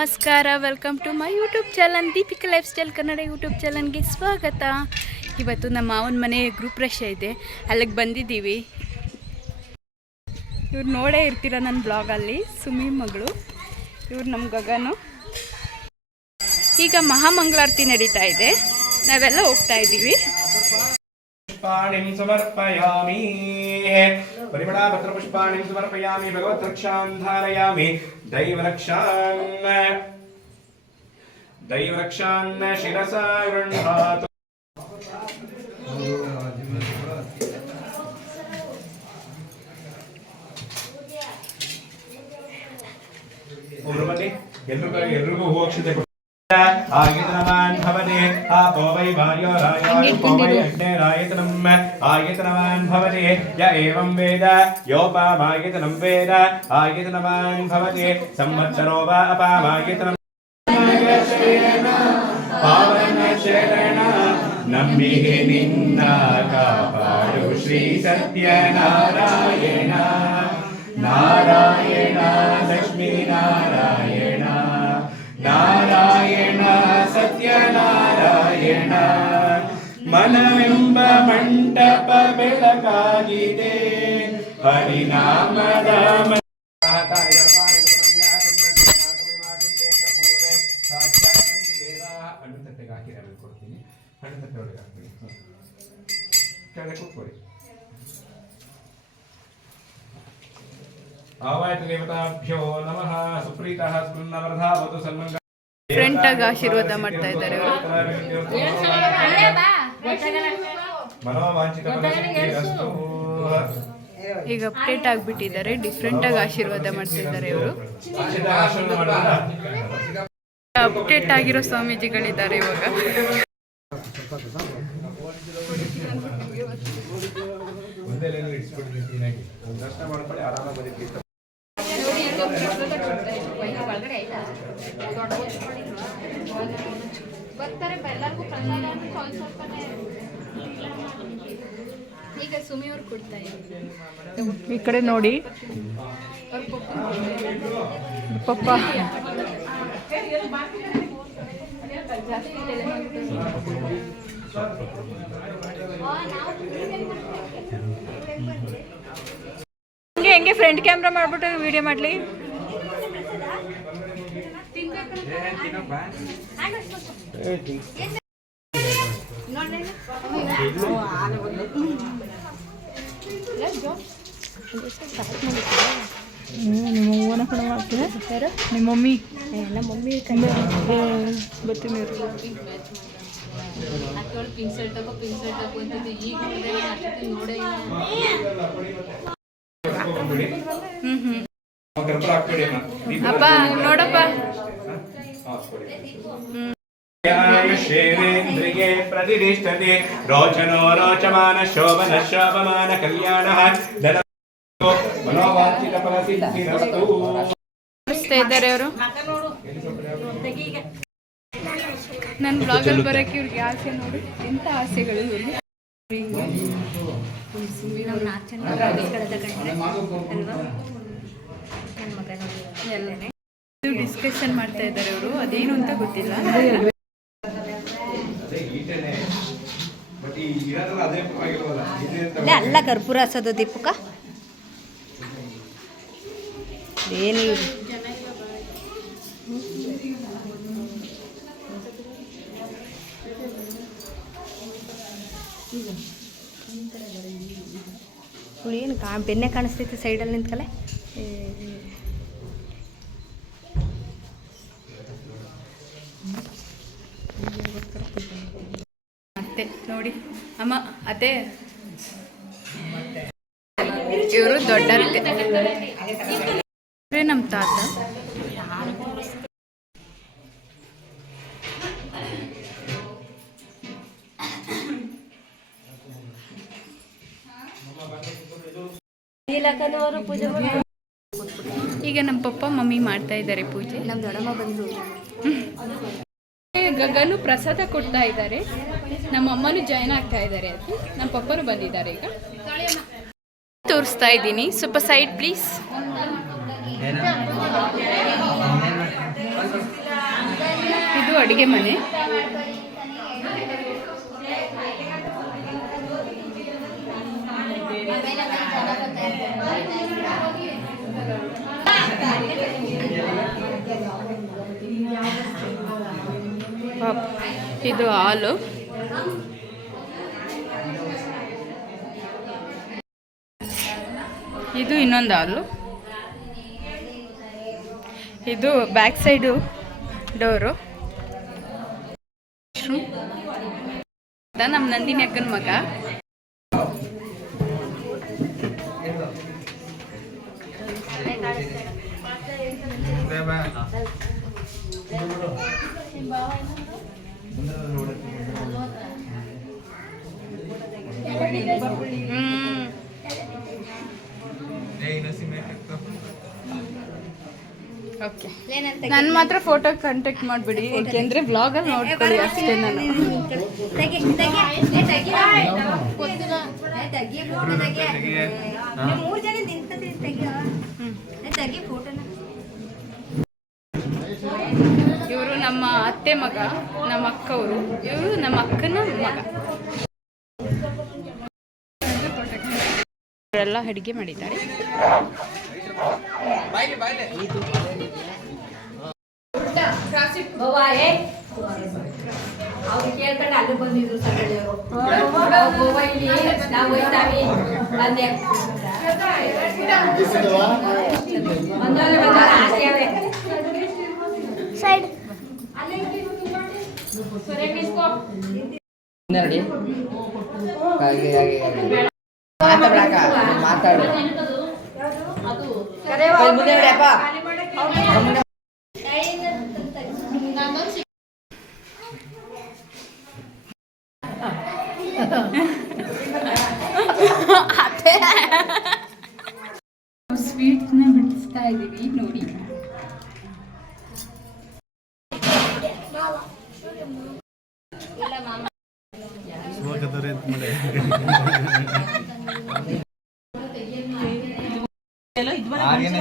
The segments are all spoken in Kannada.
ನಮಸ್ಕಾರ. Welcome to my YouTube channel Deepika lifestyle Kannada YouTube ಚಾನಲ್ಗೆ ಸ್ವಾಗತ. ಇವತ್ತು ನಮ್ಮ ಮಾವನ ಮನೆ ರಶ್ ಇದೆ ಅಲ್ಲಿಗೆ ಬಂದಿದ್ದೀವಿ. ಇವ್ರು ನೋಡೇ ಇರ್ತೀರ ನನ್ನ ಬ್ಲಾಗಲ್ಲಿ ಸುಮಿ ಮಗಳು. ಇವ್ರು ನಮ್ಮ ಗಗನು. ಈಗ ಮಹಾಮಂಗಳಾರತಿ ನಡೀತಾ ಇದೆ. ನಾವೆಲ್ಲ ಹೋಗ್ತಾ ಇದ್ದೀವಿ. ಪರಿಮಳ ಭದ್ರಪುಷ್ಪಾಣಿ ಸಮರ್ಪಯಾಮಿ, ಭಗವತ್ ವೃಕ್ಷಾಂಧಾರಯಾಮಿ दैवरक्षान् दैवरक्षान् शिरसा गृह्णातु ಉರುಮತಿ ಎಲ್ರಿಗೂ ಎಲ್ರಿಗೂ ಹೂ ಅಕ್ಷತೆ ಕೊಡಿ. ಆಯತನವಾನ್ ಭವತೆ ಆಪೋ ವೈ ವಾಯೋ ರಾಯೋ ವೈ ಅಗ್ನೇರಾಯತನಂ ಆಯತನವಾನ್ आयतनवान् भवति य एवं वेद योपामायतनं वेद आयतनवान् भवति संवत्सरो वा अपामायतनं पावनशरण नम्मिहि निन्ना कापाडु श्री सत्यनारायण नारायण लक्ष्मीनारायण नारायण सत्यनारायण ಮನವೆಂಬ ಮಂಟಪ ಬೆಳಕಾಗಿದೆ. ಹರಿನಾಮದ ಮ- ಹಣ್ಣು ತಟ್ಟೆಗೆ ಹಾಕಿ ಅಲ್ಲಿ ಕೊಡ್ತೀನಿ ಹಣ್ಣು ತಟ್ಟೆ ಒಳಗೆ ಹಾಕ್ತೀನಿ ಕೆಳಗೆ ಕೂತ್ಕೊಳ್ಳಿ ಆವಾಯತ ದೇವತಾಭ್ಯೋ ನಮಃ ಸುಪ್ರೀತಃ ಸ್ಪೃನ್ನವರ್ಧಾವತು ಸನ್ಮಂಗ ಫ್ರೆಂಟಾಗಿ ಆಶೀರ್ವಾದ ಮಾಡ್ತಾ ಇದ್ದಾರೆ. ಈಗ ಅಪ್ಡೇಟ್ ಆಗಿಬಿಟ್ಟಿದ್ದಾರೆ ಡಿಫ್ರೆಂಟಾಗಿ ಆಶೀರ್ವಾದ ಮಾಡ್ತಿದ್ದಾರೆ ಇವರು? ಅಪ್ಡೇಟ್ ಆಗಿರೋ ಸ್ವಾಮೀಜಿಗಳಿದ್ದಾರೆ ಇವಾಗ. ಲೈನ್ ಇಟ್ಸ್ಬಿಟ್ಟಿದ್ದೀನಿ ಕ್ಲೀನಾಗಿ. ದರ್ಶನ ಮಾಡ್ಕೊಳ್ಳಿ ಆರಾಮಾಗಿ ಬರೀತೀವಿ ಬರ್ತಾರೆ ಎಲ್ಲರಿಗೂ ಪ್ರಸಾದ ಅಂದ್ರೆ ಸ್ವಲ್ಪ ಸ್ವಲ್ಪನೇ ಈಗ ಸುಮಿ ಅವ್ರು ಕೊಡ್ತಾ ಇದ್ದಾರೆ ಈ ಕಡೆ ನೋಡಿ ಪಪ್ಪ ಹಂಗೆ ಹೆಂಗೆ ಫ್ರಂಟ್ ಕ್ಯಾಮ್ರಾ ಮಾಡ್ಬಿಟ್ಟು ವಿಡಿಯೋ ಮಾಡ್ಲಿ ನಿಮ್ಮ ಅವ್ವನ ಕಡೆ ಮಾಡ್ತೀರಾ ನಿಮ್ಮ ಮಮ್ಮಿ ನಮ್ಮ ಮಮ್ಮಿ ಬರ್ತೀನಿ ಹಾಕೋಳು ಪಿಂಕ್ ಶರ್ಟ್ ಹಾಕೋ ಪಿಂಕ್ ಶರ್ಟ್ ಹಾಕೋ ಅಂತಿದ್ದೆ ಈಗ ನೋಡೇ ಇಲ್ಲ. ಹ್ಞೂ ಹ್ಞೂ ಅಪ್ಪ ನೋಡಪ್ಪ ಆಯುಷೇಂದ್ರಿಯೇ ಪ್ರತಿಷ್ಠತೆ. ರೋಚನೋ ರೋಚಮಾನ ಶೋಭನ ಶೋಭಮಾನ ಕಲ್ಯಾಣ ಧನ ಮನೋವಾಂಚಿತ ಫಲಸಿದ್ಧಿರಸ್ತು ತೋರಿಸ್ತಾ ಇದ್ದಾರೆ ಅವರು? ನನ್ನ ಬ್ಲಾಗಲ್ಲಿ ಬರೋಕ್ಕೆ ಇವ್ರಿಗೆ ಆಸೆ ನೋಡಿ ಎಂಥ ಆಸೆಗಳು ಇವ್ರಿಗೆ ನಾಲ್ಕು ಜನ ಅಲ್ವಾ? ನನ್ನ ಮಗ. ನೋಡಿ ಇದು ಡಿಸ್ಕಷನ್ ಮಾಡ್ತಾ ಇದ್ದಾರೆ ಅವರು. ಅದೇನು ಅಂತ ಗೊತ್ತಿಲ್ಲ. ಅಲ್ಲೇ ಕರ್ಪೂರ ಹಸೋದು ದೀಪಕ. ಏನು ಏನು ಕಾ ಬೆನ್ನೆ ಕಾಣಿಸ್ತೈತಿ ಸೈಡಲ್ಲಿ ನಿಂತ್ಕಲೆ? ಅತ್ತೆ ನೋಡಿ. ಅಮ್ಮ ಅತ್ತೆ. ಇವರು ದೊಡ್ಡ ಅತ್ತೆ ನಮ್ಮ ತಾತ. ಈಗ ನಮ್ಮ ಪಪ್ಪ ಮಮ್ಮಿ ಮಾಡ್ತಾ ಇದ್ದಾರೆ ಪೂಜೆ. ನಮ್ಮ ದೊಡ್ಡಮ್ಮ ಬಂದು. ಗಗನು ಪ್ರಸಾದ ಕೊಡ್ತಾ ಇದ್ದಾರೆ. ನಮ್ಮ ಅಮ್ಮನೂ ಜಾಯ್ನ್ ಆಗ್ತಾ ಇದ್ದಾರೆ ನಮ್ಮ ಪಪ್ಪನೂ ಬಂದಿದ್ದಾರೆ ಈಗ. ತೋರಿಸ್ತಾ ಇದ್ದೀನಿ. ಸ್ವಲ್ಪ ಸೈಡ್ ಪ್ಲೀಸ್ ಇದು ಅಡುಗೆ ಮನೆ. ಇದು ಹಾಲು. ಇದು ಇನ್ನೊಂದು ಹಾಲು. ಇದು ಬ್ಯಾಕ್ ಸೈಡು ಡೋರು. ನಮ್ಮ ನಂದಿನಿ ಅಕ್ಕನ ಮಗ. ನನ್ನ ಮಾತ್ರ ಫೋಟೋ ಕಾಂಟ್ಯಾಕ್ಟ್ ಮಾಡಿಬಿಡಿ ಯಾಕೆಂದ್ರೆ ಬ್ಲಾಗಲ್ಲಿ ನೋಡ್ಕೊಳ್ಳಿ ಅಷ್ಟೇ ನಾನು ಮೂರು ಜನ ನಿಂತದ್ರಿ ತೆಗಿಯೋ ತೆಗಿ ಫೋಟೋನ ಇವರು ನಮ್ಮ ಅತ್ತೆ ಮಗ ನಮ್ಮ ಅಕ್ಕವರು. ಇವರು ನಮ್ಮ ಅಕ್ಕನ ಮಗ. ಎಲ್ಲ ಅಡುಗೆ ಮಾಡಿದ್ದಾರೆ. ಅವ್ರು ಕೇಳ್ಕೊಂಡು ಅಲ್ಲಿ ಬಂದಿದ್ರು ಸಗಳಿಯವರು ನಾವು ಹೋಯ್ತಾವಿ ಬಂದೆ. ಬಂದವ್ರೆ ಬಂದವ್ರೆ ಆಸೆ ಅವ್ರೆ ನೋಡಿ ಹಾಗೆ ಹಾಗೆ ಹಾಗೆ. ಮಾತಾಡಕ. ಮಾತಾಡು. ಮುಂದೆ ನಡಿಯಪ್ಪ ಬಿಡಿಸ್ತಾ ಇದ್ದೀವಿ ನೋಡಿ.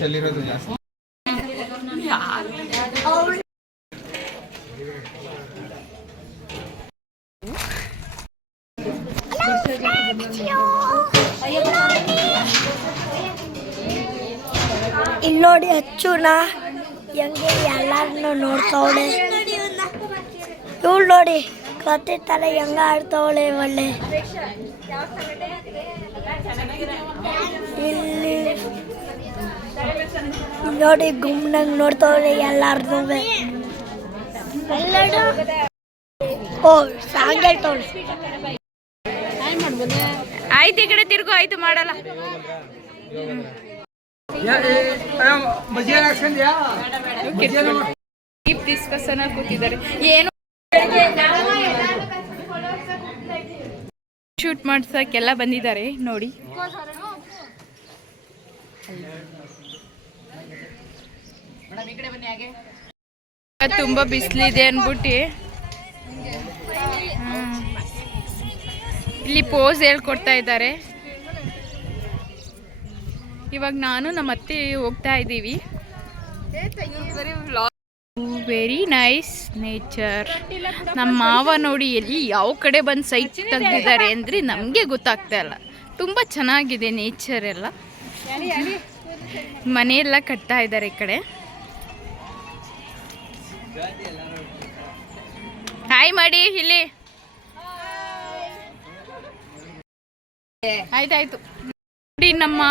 ಚೆಲ್ಲಿರೋದು ಜಾಸ್ತಿ. ಇಲ್ಲಿ ನೋಡಿ ಅಚ್ಚುನ. ಹೆಂಗೆ ಎಲ್ಲಾರನ್ನು ನೋಡ್ತಾವಳೆ. ಇವಳು ನೋಡಿ ಕತೆ ತಲೆ ಹೆಂಗ ಆಡ್ತಾವಳೆ ಒಳ್ಳೆ ಇಲ್ಲಿ ನೋಡಿ ಗುಮ್ನಂಗ್ ನೋಡ್ತಾವ್ರೆ ಎಲ್ಲಾರ್ದು. ಓ ಸಾಂಗ್ ಆಯ್ತು ಈ ಕಡೆ ತಿರ್ಗು ಆಯ್ತು ಮಾಡಲ್ಲ. ಡಿಸ್ಕಷನ್ ಕೂತಿದ್ದಾರೆ. ಏನು? ಶೂಟ್ ಮಾಡ್ಸಕ್ಕೆಲ್ಲ ಬಂದಿದ್ದಾರೆ ನೋಡಿ. ತುಂಬಾ ಬಿಸಿಲಿದೆ ಅನ್ಬಿಟ್ಟು. ಇಲ್ಲಿ ಪೋಸ್ ಹೇಳ್ಕೊಡ್ತಾ ಇದ್ದಾರೆ. ಇವಾಗ ನಾನು ನಮ್ಮ ಅತ್ತೆ ಹೋಗ್ತಾ ಇದ್ದೀವಿ. ವೆರಿ ನೈಸ್ ನೇಚರ್ ನಮ್ಮ ಮಾವ ನೋಡಿ ಎಲ್ಲಿ ಯಾವ ಕಡೆ ಬಂದು ಸೈಟ್ ತಂದಿದ್ದಾರೆ ಅಂದರೆ ನಮಗೆ ಗೊತ್ತಾಗ್ತಾ ಇಲ್ಲ. ತುಂಬ ಚೆನ್ನಾಗಿದೆ ನೇಚರ್ ಎಲ್ಲ. ಮನೆಯೆಲ್ಲ ಕಟ್ತಾ ಇದ್ದಾರೆ ಈ ಕಡೆ. ಹಾಯ್ ಮಾಡಿ ಇಲ್ಲಿ. ಆಯ್ತಾಯ್ತು. ನೋಡಿ, ನಮ್ಮ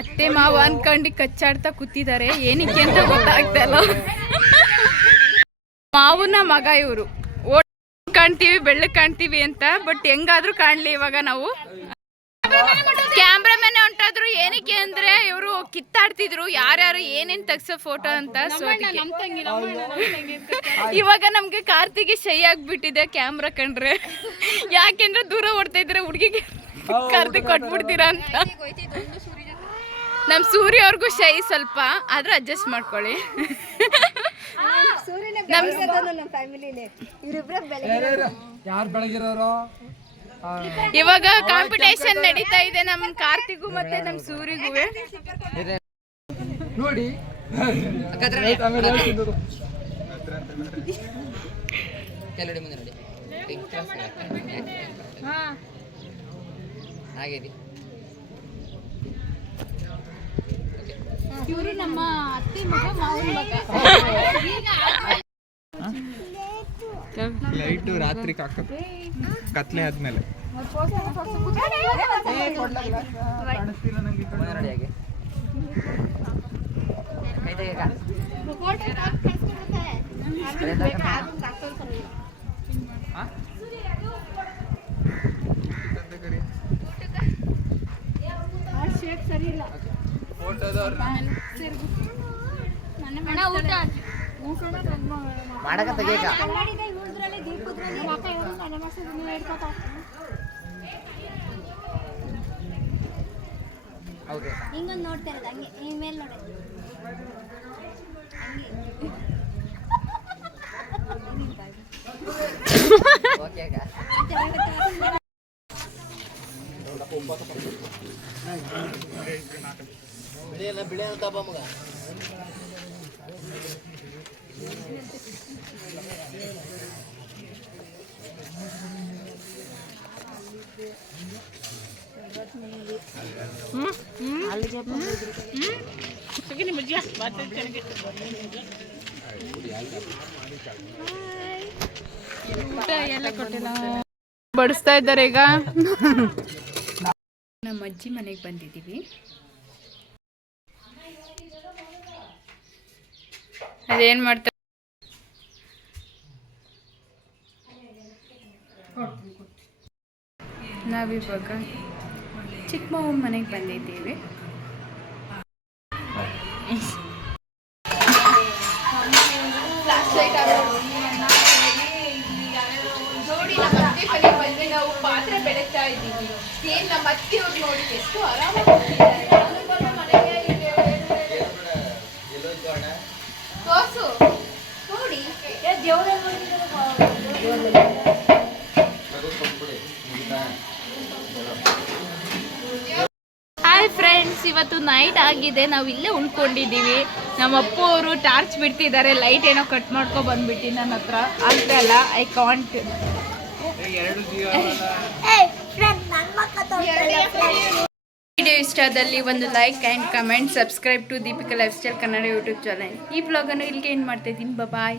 ಅತ್ತೆ ಮಾವ ಅನ್ಕೊಂಡು ಕಚ್ಚಾಡ್ತಾ ಕೂತಿದ್ದಾರೆ. ಏನಕ್ಕೆ ಅಂತ ಗೊತ್ತಾಗ್ತಾ ಇಲ್ಲ. ಮಾವನ ಮಗ ಇವರು. ಓಟ್ ಕಾಣ್ತೀವಿ, ಬೆಳ್ಳಗ್ ಕಾಣ್ತೀವಿ ಅಂತ ಬಟ್ ಹೆಂಗಾದ್ರೂ ಕಾಣ್ಲಿ ಇವಾಗ ನಾವು. ಕ್ಯಾಮ್ರಾಮನ್ ಹೊಂಟಾದ್ರು ಏನಕ್ಕೆ ಅಂದ್ರೆ ಇವರು ಕಿತ್ತಾಡ್ತಿದ್ರು ಯಾರ್ಯಾರು ಏನೇನ್ ತೆಗ್ಸೋ ಫೋಟೋ ಅಂತ. ಸೊ ಇವಾಗ ನಮ್ಗೆ ಕಾರ್ತಿಗೆ ಶೈ ಆಗ್ಬಿಟ್ಟಿದೆ ಕ್ಯಾಮ್ರಾ ಕಂಡ್ರೆ. ಯಾಕೆಂದ್ರೆ ದೂರ ಓಡ್ತಾ ಇದ್ರೆ ಹುಡುಗಿಗೆ ಕಾರ್ತಿಕ್ ಕೊಟ್ಬಿಡ್ತೀರಾ ಅಂತ. ನಮ್ ಸೂರ್ಯ ಅವ್ರಿಗೂ ಶೈ ಸ್ವಲ್ಪ ಆದ್ರೆ ಅಡ್ಜಸ್ಟ್ ಮಾಡ್ಕೊಳ್ಳಿ. ನಮ್ ಯಾರು ಬೆಳಗಿರೋರು? ಇವಾಗ ಕಾಂಪಿಟೇಷನ್ ನಡೀತಾ ಇದೆ ನಮ್ ಕಾರ್ತಿಗೂ ಮತ್ತೆ ನಮ್ ಸೂರಿಗೂ ನೋಡಿ. ಕೆಲಡಿ ಮುಂದೆ. ಹಾಗೆ ರೀ ಇವರು ನಮ್ಮ ಅತ್ತೆ ಮಗ ಮಾವನ ಮಗ. ಲೈಟು ರಾತ್ರಿ ಕಾಕ ಕತ್ಲೆ ಆದ್ಮೇಲೆ. ಫೋಟೋದವ್ರ ನೋಡಿ ಮಾಡಕ ತೆಗಿಯಕ್ಕ ಓಕೆ ಹಿಂಗೊಂದು ನೋಡ್ತಾ ಇರೋದು ಹಂಗೆ ಈ ಮೇಲೆ ನೋಡಿ. ಓಕೆ ಅಕ್ಕ ಬಿಳಿಯಲ್ಲ ಬಿಳಿಯ ತಪ್ಪ ಮಗ ಊಟ ಎಲ್ಲ ಕೊಟ್ಟಿಲ್ಲ ಬಡಿಸ್ತಾ ಇದ್ದಾರೆ ಈಗ. ನಮ್ಮ ಅಜ್ಜಿ ಮನೆಗೆ ಬಂದಿದ್ದೀವಿ. ಅದೇನು ಮಾಡ್ತಾರೆ ನಾವಿವಾಗ ಚಿಕ್ಕ ಮನೆಗೆ ಬಂದಿದ್ದೀವಿ. ನಮ್ಮ ಅತ್ತಿಯವ್ರು ನೋಡಿ ಎಷ್ಟು ಆರಾಮಾಗಿ ತೋರ್ಸು. ನೋಡಿ ಹಾಯ್ ಫ್ರೆಂಡ್ಸ್ ಇವತ್ತು ನೈಟ್ ಆಗಿದೆ. ನಾವು ಇಲ್ಲೇ ಉಳ್ಕೊಂಡಿದ್ದೀವಿ ನಮ್ಮ ಅಪ್ಪು ಅವರು ಟಾರ್ಚ್ ಬಿಡ್ತಿದ್ದಾರೆ. ಲೈಟ್ ಏನೋ ಕಟ್ ಮಾಡ್ಕೊ ಬಂದ್ಬಿಟ್ಟಿ ನನ್ನ ಹತ್ರ. ಅಲ್ಲ ಐ ಕಾಂಟ್ ವಿಡಿಯೋ ಇಷ್ಟ ಆದಲ್ಲಿ ಒಂದು like and comment subscribe to Deepika lifestyle Kannada YouTube channel ಈ ಬ್ಲಾಗನ್ನು ಇಲ್ಲಿಗೆ ಏನು ಮಾಡ್ತಾ ಇದ್ದೀನಿ. ಬಾಯ್